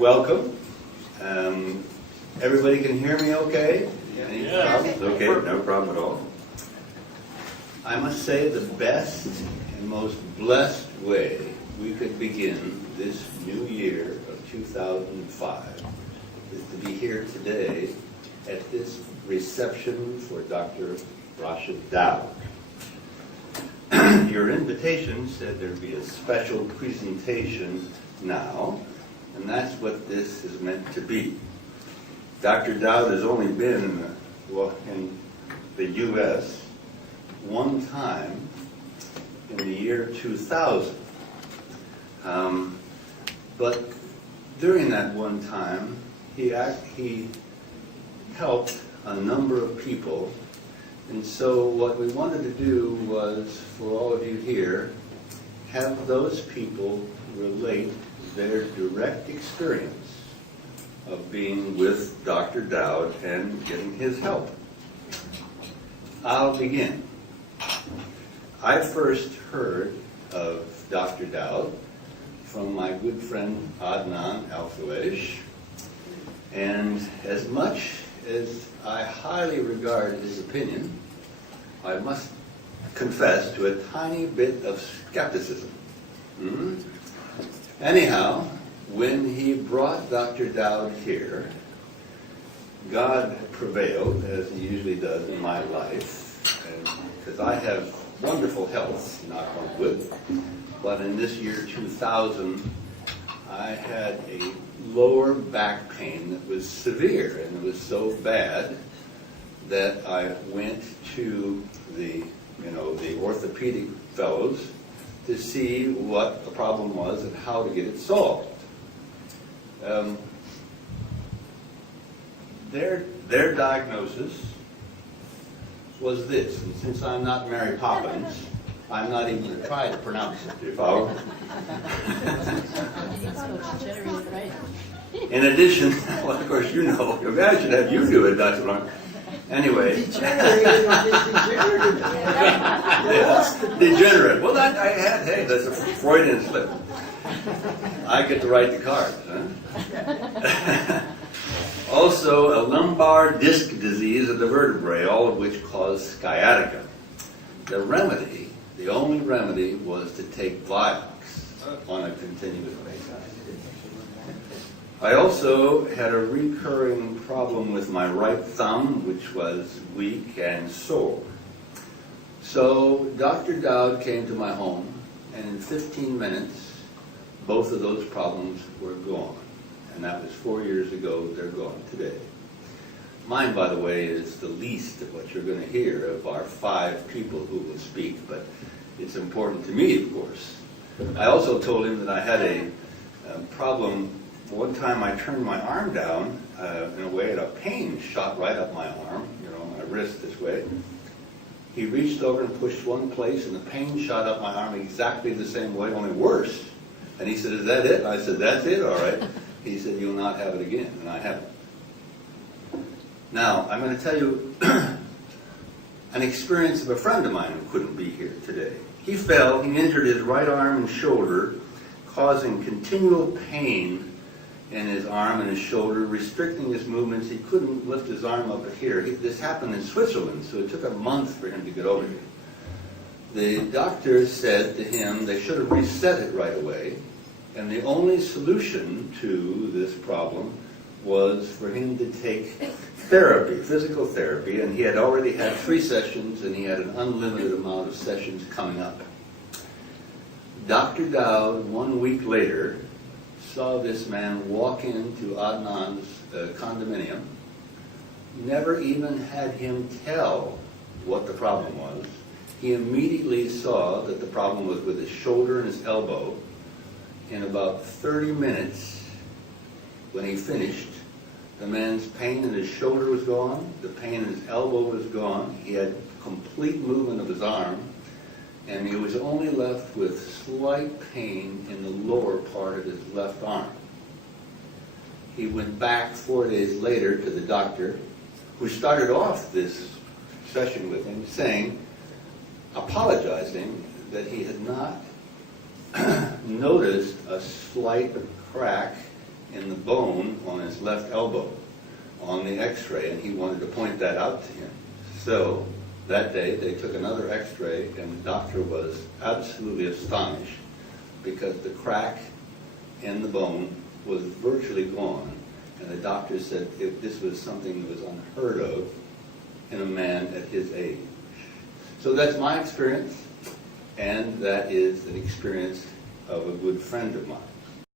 welcome. Everybody can hear me okay? Any problems? Okay, no problem at all. I must say the best and most blessed way we could begin this new year of 2005 is to be here today at this reception for Dr. Rached Daoud. Your invitation said there'd be a special presentation now, and that's what this is meant to be. Dr. Daoud has only been in the U.S. one time in the year 2000. But during that one time, he helped a number of people. And so what we wanted to do was, for all of you here, have those people relate their direct experience of being with Dr. Daoud and getting his help. I'll begin. I first heard of Dr. Daoud from my good friend Adnan Al-Fouesh, and as much as I highly regard his opinion, I must confess to a tiny bit of skepticism. Anyhow, when he brought Dr. Daoud here, God prevailed, as he usually does in my life, because I have wonderful health, knock on wood, but in this year 2000, I had a lower back pain that was severe, and it was so bad that I went to the orthopedic fellows to see what the problem was and how to get it solved. Their diagnosis was this, and since I'm not Mary Poppins, I'm not even going to try to pronounce it, you follow? In addition, well, of course you know, I should have you do it, Dr. Blanc. Anyway. Degenerate. Well, hey, that's a Freudian slip. I get to write the cards, huh? Also, a lumbar disc disease of the vertebrae, all of which cause sciatica. The only remedy was to take Vioxx on a continuous basis. I also had a recurring problem with my right thumb, which was weak and sore. So Dr. Daoud came to my home, and in 15 minutes, both of those problems were gone. And that was 4 years ago. They're gone today. Mine, by the way, is the least of what you're going to hear of our 5 people who will speak, but it's important to me, of course. I also told him that I had a problem. One time I turned my arm down in a way, and a pain shot right up my arm, my wrist this way. He reached over and pushed one place, and the pain shot up my arm exactly the same way, only worse. And he said, "Is that it?" I said, "That's it, all right." He said, "You'll not have it again," and I haven't. Now, I'm going to tell you an experience of a friend of mine who couldn't be here today. He fell, he injured his right arm and shoulder, causing continual pain in his arm and his shoulder, restricting his movements. He couldn't lift his arm up here. This happened in Switzerland, so it took a month for him to get over here. The doctor said to him they should have reset it right away, and the only solution to this problem was for him to take therapy, physical therapy, and he had already had 3 sessions, and he had an unlimited amount of sessions coming up. Dr. Daoud, 1 week later, saw this man walk into Adnan's condominium, never even had him tell what the problem was. He immediately saw that the problem was with his shoulder and his elbow. In about 30 minutes, when he finished, the man's pain in his shoulder was gone, the pain in his elbow was gone, he had complete movement of his arm, and he was only left with slight pain in the lower part of his left arm. He went back 4 days later to the doctor, who started off this session with him apologizing that he had not noticed a slight crack in the bone on his left elbow on the x-ray, and he wanted to point that out to him. So that day they took another x-ray, and the doctor was absolutely astonished because the crack in the bone was virtually gone, and the doctor said if this was something that was unheard of in a man at his age. So that's my experience, and that is an experience of a good friend of mine.